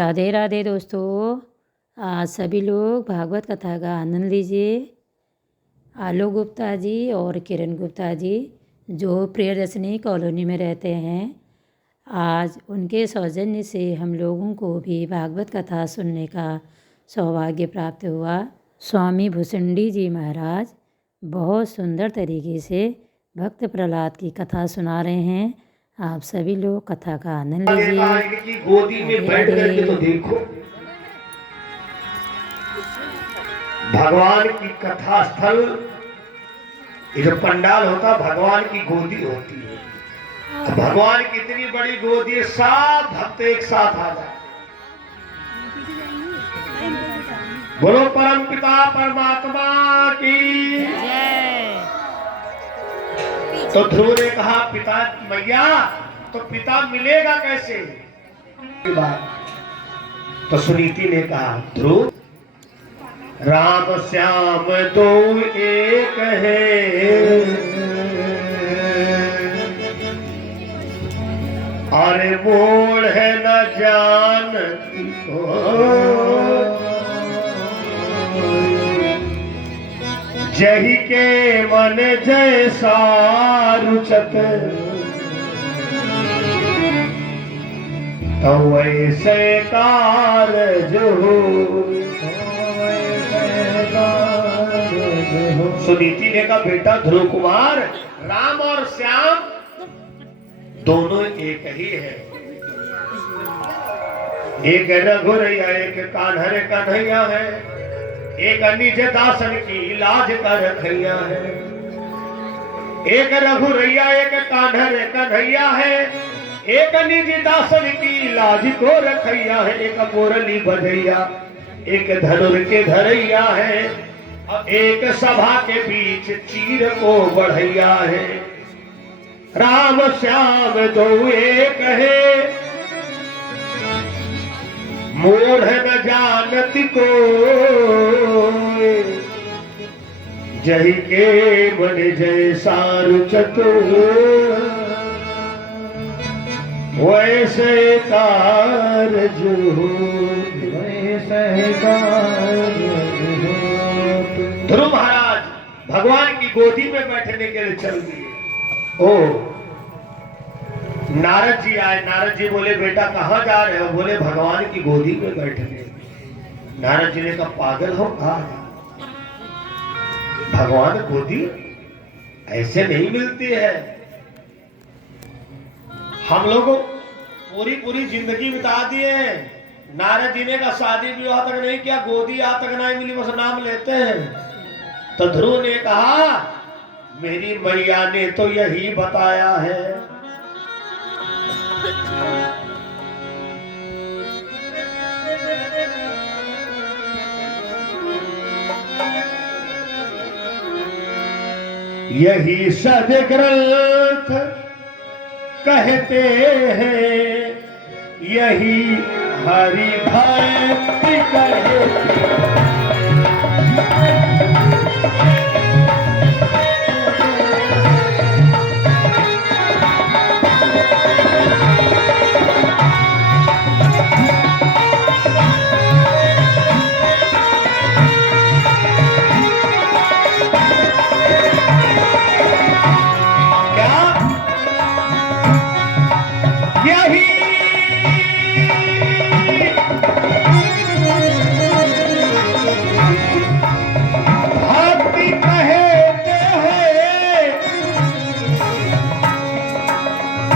राधे राधे दोस्तों। आज सभी लोग भागवत कथा का आनंद लीजिए। आलोक गुप्ता जी और किरण गुप्ता जी जो प्रियदर्शनी कॉलोनी में रहते हैं, आज उनके सौजन्य से हम लोगों को भी भागवत कथा सुनने का सौभाग्य प्राप्त हुआ। स्वामी भुसंडी जी महाराज बहुत सुंदर तरीके से भक्त प्रहलाद की कथा सुना रहे हैं। आप सभी लोग कथा का आनंद लीजिए। गोदी में बैठ करके तो देखो, भगवान की कथा स्थल, ये जो पंडाल होता भगवान की गोदी होती है। भगवान की इतनी बड़ी गोदी है, सब भक्त एक साथ आ जाए। बोलो परम पिता परमात्मा की जय। तो ध्रुव ने कहा, पिता मैया तो पिता मिलेगा कैसे? तो सुनीति ने कहा, ध्रुव राम श्याम दो एक है, अरे मोड़ है न जानती को, जही के मन जैसा रुचत, तो वैसे कारज हो। सुनीति ने कहा, बेटा ध्रुव कुमार, राम और श्याम दोनों एक ही है। एक रघुरैया एक कान्हर कन्हैया है, एक निज दासन की लाज कर रखैया है। एक रघुरैया एक कान्हर कन्हैया है, एक निज दासन की लाज को रखैया है। एक मुरली बजैया एक धनुर के धरैया है, एक सभा के बीच चीर को बढ़ैया है। राम श्याम दो एक है, मोड़ न जानती को, जही के मन जैसा रुचत, वैसे कारज हो, वैसे कारज हो। ध्रुव महाराज भगवान की गोदी में बैठने के लिए चल दिए। ओ नारद जी आए। नारद जी बोले, बेटा कहाँ जा रहे हो? बोले, भगवान की गोदी में बैठने। नारद जी ने कहा, पागल हो? कहा भगवान गोदी ऐसे नहीं मिलती है। हम लोग पूरी पूरी जिंदगी बिता दिए। नारद जी ने कहा, शादी विवाह तक नहीं किया, गोदी आज तक नहीं मिली, बस नाम लेते हैं। तो ध्रुव ने कहा, मेरी मैया ने तो यही बताया है। यही सदग्रंथ कहते हैं, यही हरि भक्ति कहते।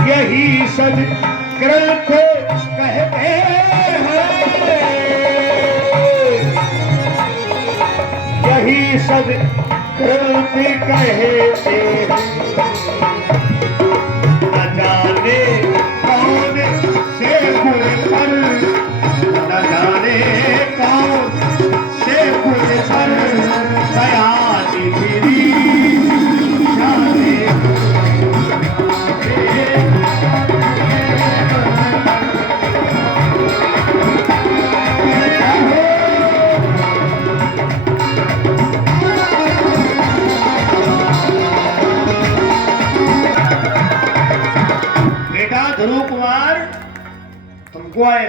यही सद ग्रंथ कहते हैं, यही सद ग्रंथ कहते हैं। न जाने कौन से गुण पर, न जाने कौन से गुण पर दयाली मेरी जाने।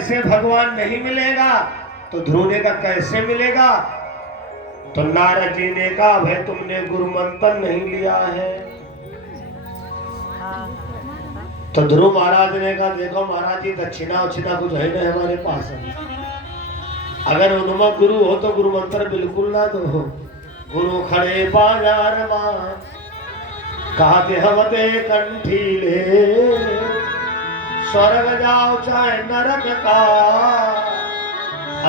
ऐसे भगवान नहीं मिलेगा। तो ध्रुव ने कहा कैसे मिलेगा? तो नारद जी ने कहा भाई तुमने गुरु मंत्र नहीं लिया है। तो ध्रुव महाराज ने कहा देखो महाराज जी दक्षिणा उच्छिना कुछ है ना हमारे पास। अगर उनमें गुरु हो तो गुरु मंत्र बिल्कुल ना दो। गुरु खड़े बाजार मां कहते हम दे कंठीले, स्वर्ग जाओ चाहे नरक का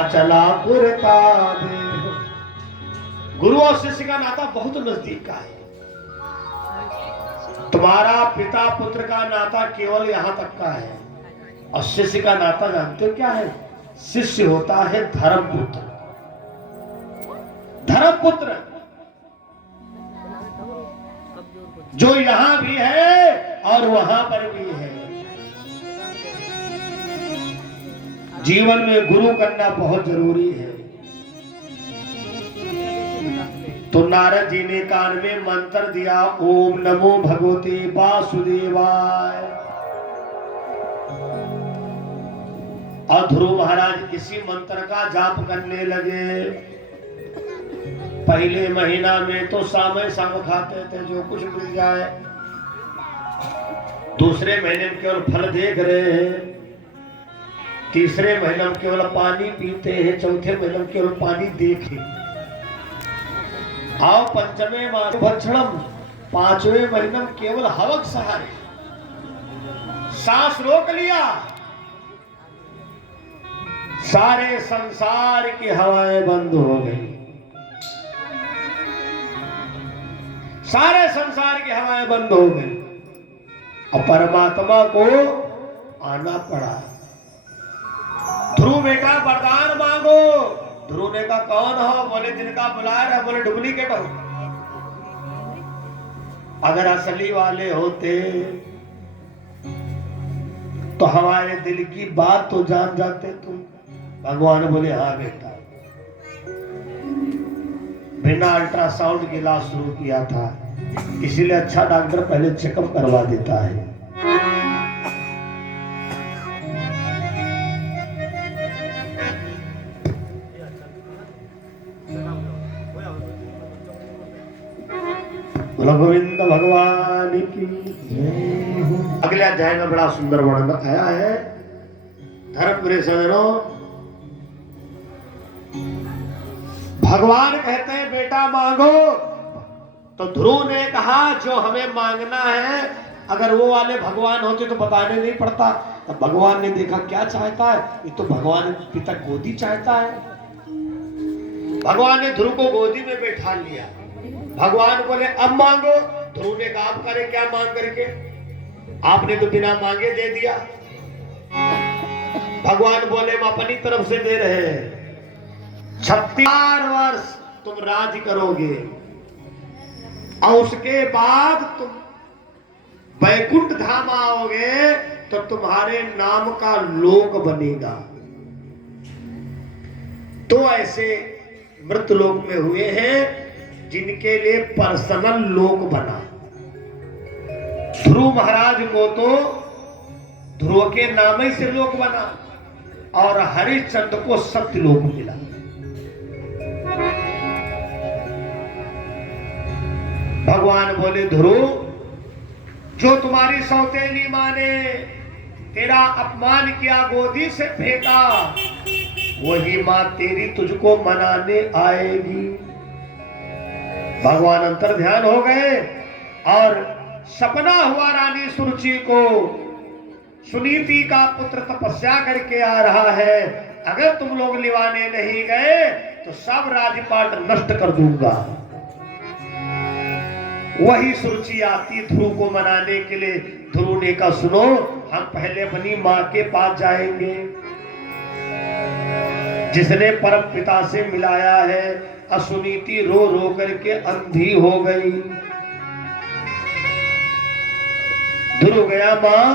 अचलापुर का दे। गुरु और शिष्य का नाता बहुत नजदीक का है। तुम्हारा पिता पुत्र का नाता केवल यहां तक का है, और शिष्य का नाता जानते हो क्या है? शिष्य होता है धर्मपुत्र। धर्मपुत्र जो यहां भी है और वहां पर भी है। जीवन में गुरु करना बहुत जरूरी है। तो नारद जी ने कान में मंत्र दिया, ओम नमो भगवते वासुदेवाय। और ध्रुव महाराज इसी मंत्र का जाप करने लगे। पहले महीना में तो सामे साम खाते थे जो कुछ मिल जाए। दूसरे महीने में केवल फल देख रहे हैं। तीसरे महीने में केवल पानी पीते हैं। चौथे महीने में केवल पानी देखे। आओ पंचमे भक्षणम, पांचवें महीने में केवल हवक सहारे। सांस रोक लिया, सारे संसार की हवाएं बंद हो गई। सारे संसार की हवाएं बंद हो गई और परमात्मा को आना पड़ा। ध्रुव ने कहा वरदान मांगो। ध्रुव ने कहा कौन हो? बोले जिनका बुलाया रहा। बोले डुप्लीकेट हो। अगर असली वाले होते तो हमारे दिल की बात तो जान जाते तुम। भगवान बोले हाँ बेटा। बिना अल्ट्रासाउंड के इलाज शुरू किया था, इसीलिए अच्छा डॉक्टर पहले चेकअप करवा देता है। गोविंद भगवान की जय। अगले अध्याय में बड़ा सुंदर वर्णन आया है। धर्मपुरी सज्जनों, भगवान कहते हैं बेटा मांगो। तो ध्रुव ने कहा जो हमें मांगना है, अगर वो वाले भगवान होते तो बताने नहीं पड़ता। तो भगवान ने देखा क्या चाहता है, ये तो भगवान पिता गोदी चाहता है। भगवान ने ध्रुव को गोदी में बैठा लिया। भगवान बोले अब मांगो। ध्रुव ने कहा आप करे क्या मांग करके? आपने तो बिना मांगे दे दिया। भगवान बोले हम अपनी तरफ से दे रहे हैं। 36 वर्ष तुम राज करोगे और उसके बाद तुम वैकुंठ धाम आओगे तो तुम्हारे नाम का लोक बनेगा। तो ऐसे मृत लोक में हुए हैं जिनके लिए पर्सनल लोक बना। ध्रुव महाराज को तो ध्रुव के नाम ही से लोक बना और हरिश्चंद्र को सत्य लोक मिला। भगवान बोले ध्रुव, जो तुम्हारी सौतेली मां ने तेरा अपमान किया, गोदी से फेंका, वही मां तेरी तुझको मनाने आएगी। भगवान अंतर ध्यान हो गए और सपना हुआ रानी सुरुचि को, सुनीति का पुत्र तपस्या करके आ रहा है। अगर तुम लोग लिवाने नहीं गए तो सब राजपाट नष्ट कर दूंगा। वही सुरुचि आती ध्रुव को मनाने के लिए। ध्रुव ने कहा सुनो, हम पहले अपनी मां के पास जाएंगे जिसने परम पिता से मिलाया है। असुनीति रो रो करके अंधी हो गई। ध्रुव गया, मां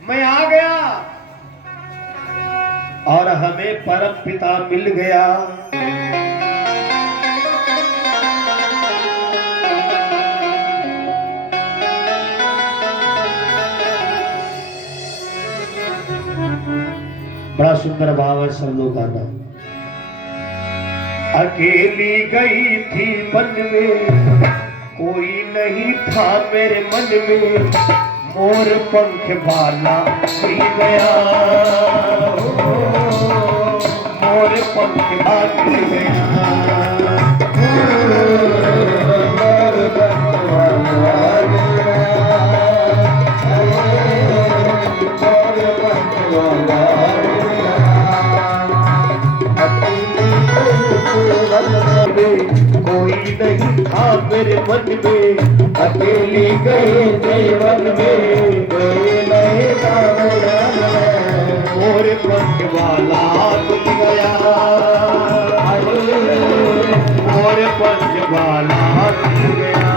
मैं आ गया और हमें परम पिता मिल गया। बड़ा सुंदर भाव है शब्दों का नाम। अकेली गई थी मन में, कोई नहीं था मेरे मन में, मोर पंख वाला उड़ गया, मोर पंख वाला उड़ गया, मोर पंख वाला उड़ गया, मोर पंख वाला उड़ गया। कोई नहीं था मेरे मन में, अकेली गई जीवन में, कोई नहीं था मेरा मोर पंख वाला उड़ गया, मोर पंख वाला उड़ गया।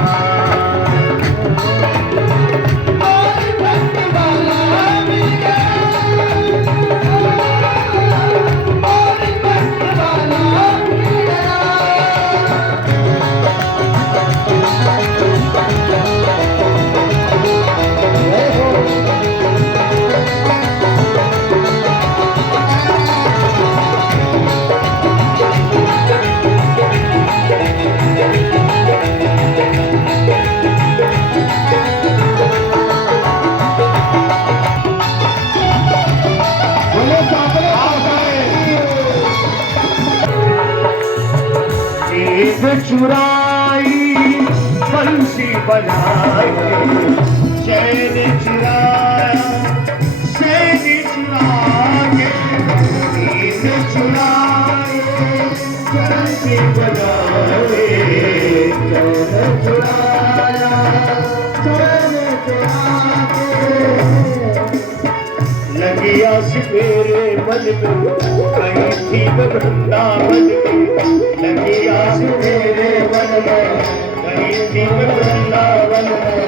चुराई बंसी बजाई, चैन चुराया चैन चुराए, नींद चुराए बंसी बजाए, चैन चुराया चैन चुराए। लगी आस मेरे मन में, कहीं थी वृंदावन में, लगी आस मेरे मन में, कहीं थी वृंदावन में,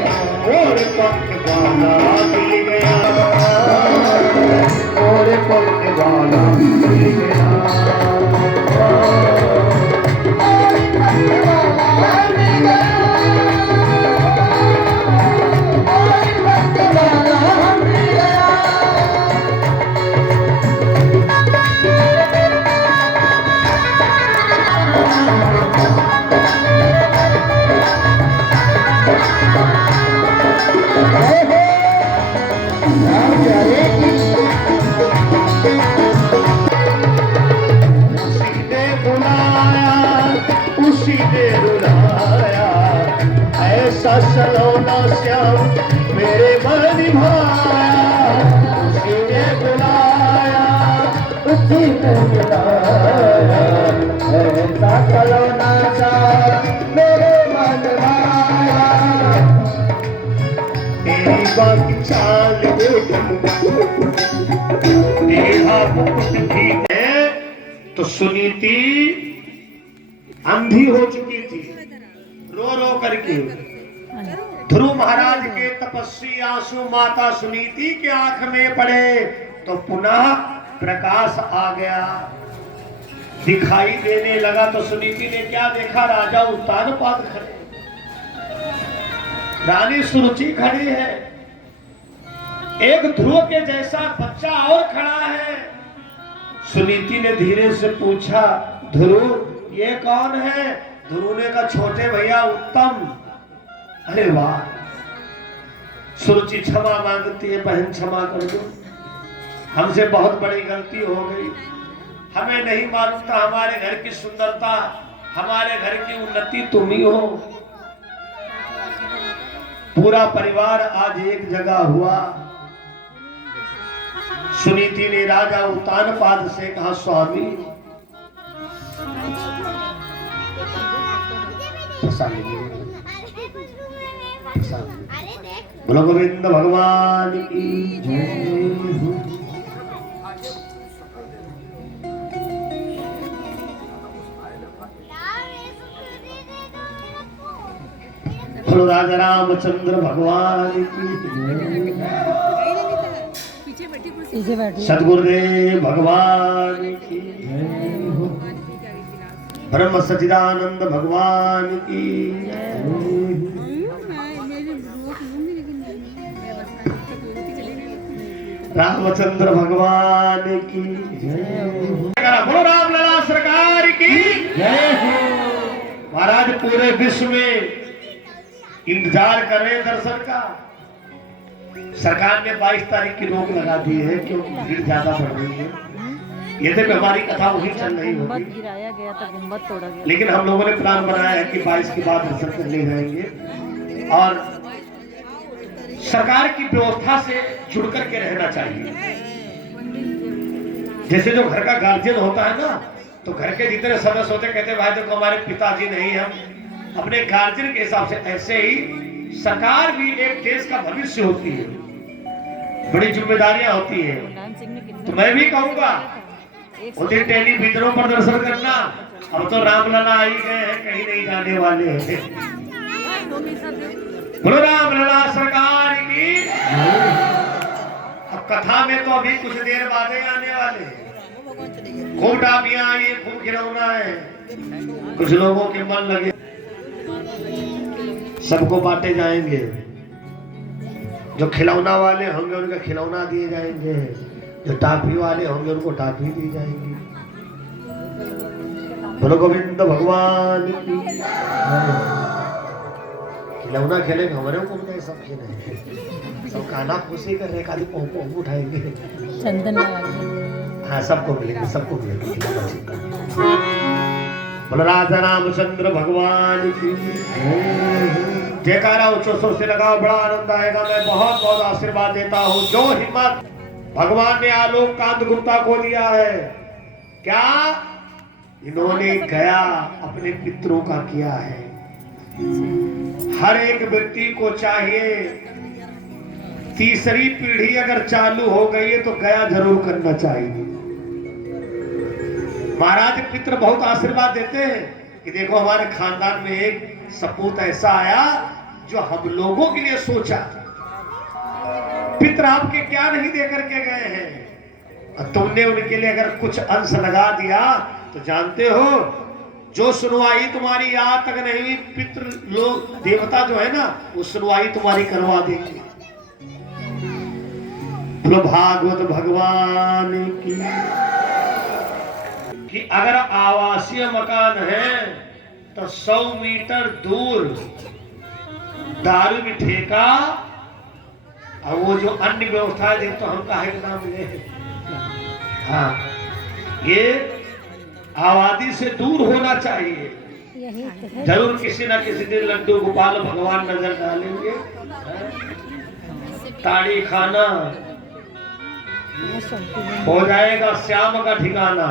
मोर पंख वाला मिल गया, मोर पंख वाला मिल गया। ऐसा सलोना श्याम मेरे मन भाया, उसी ने बुलाया उसी ने बुलाया, ऐसा सलोना श्याम मेरे मन भाया। तेरी बात चाल देखा मुकुट भी है तो सुनीति अंधी हो चुकी थी, रो रो करके। ध्रुव महाराज के तपस्वी आंसू माता सुनीति के आंख में पड़े तो पुनः प्रकाश आ गया, दिखाई देने लगा। तो सुनीति ने क्या देखा? राजा उत्तानपाद खड़े, रानी सुरुचि खड़ी है, एक ध्रुव के जैसा बच्चा और खड़ा है। सुनीति ने धीरे से पूछा, ध्रुव ये कौन है? ध्रुव ने कहा, छोटे भैया उत्तम। अरे वाह! सुरुचि क्षमा मांगती है, बहन क्षमा कर दो, हमसे बहुत बड़ी गलती हो गई, हमें नहीं मालूम था हमारे घर की सुंदरता, हमारे घर की उन्नति तुम ही हो। पूरा परिवार आज एक जगह हुआ। सुनीति ने राजा उत्तानपाद से कहा, स्वामी बोलो गोविंद भगवान की जय। बोलो राजा रामचंद्र भगवान की जय। सद्गुरुदेव भगवान की जय। ब्रह्म सच्चिदानंद भगवान की रामचंद्र भगवान की जय। बोलो रामलला सरकार की जय। महाराज पूरे विश्व में इंतजार कर रहे हैं दर्शन का। सरकार ने 22 तारीख की रोक लगा दी है क्योंकि भीड़ ज्यादा बढ़ रही है। ये तो हमारी कथा वही चल रही होगी, गिराया गया था, गुम्बद तोड़ा गया, लेकिन हम लोगों ने प्लान बनाया है कि 22 के बाद दर्शन करने जाएंगे। और सरकार की व्यवस्था से जुड़ करके रहना चाहिए। जैसे जो घर का गार्जियन होता है ना, तो घर के जितने सदस्य होते कहते भाई देखो हमारे पिताजी नहीं, हम अपने गार्जियन के हिसाब से, ऐसे ही सरकार भी एक देश का भविष्य होती है, बड़ी जिम्मेदारियां होती है। तो मैं भी कहूंगा उसे टेलीविजनों पर दर्शन करना। अब तो रामलला आई गए हैं, कहीं नहीं जाने वाले हैं। बोलो रामलला सरकार की। अब कथा में तो अभी कुछ देर बाद आने वाले हैं। खूब डाबियां आई, खूब खिलौना है, कुछ लोगों के मन लगे, सबको बांटे जाएंगे। जो खिलौना वाले होंगे उनका खिलौना दिए जाएंगे, जो टाफी वाले होंगे उनको टाफी दी जाएंगी। बोलो गोविंद भगवान की। खिलौना खेलेंगे, हमारे को नहीं, सब खेलेंगे, सब काना खुशी कर रहे, खाली पोंप उठाएंगे, चंदन हाँ सबको मिलेंगे, सबको मिलेंगे। बोलो राजा रामचंद्र भगवान की जयकारा उच्चों से लगाओ, बड़ा आनंद आएगा। मैं बहुत बहुत आशीर्वाद देता हूँ। जो हिम्मत भगवान ने आलोक कांत गुप्ता को दिया है, क्या इन्होंने गया अपने पितरों का किया है। हर एक व्यक्ति को चाहिए, तीसरी पीढ़ी अगर चालू हो गई है तो गया जरूर करना चाहिए। महाराज पितर बहुत आशीर्वाद देते हैं कि देखो हमारे खानदान में एक सपूत ऐसा आया जो हम लोगों के लिए सोचा। पितर आपके क्या नहीं दे करके गए हैं, तुमने उनके लिए अगर कुछ अंश लगा दिया तो जानते हो जो सुनवाई तुम्हारी आज तक नहीं हुई, पितृ लोग देवता जो है ना, वो सुनवाई तुम्हारी करवा देंगे। बोलो भागवत भगवान की। कि अगर आवासीय मकान है तो 100 मीटर दूर दारू की ठेका और वो जो अन्य व्यवस्था है तो हम काहे के नाम ले। हाँ, ये आबादी से दूर होना चाहिए। जरूर किसी ना किसी दिन लड्डू गोपाल भगवान नजर डालेंगे। ताड़ी खाना हो जाएगा श्याम का ठिकाना।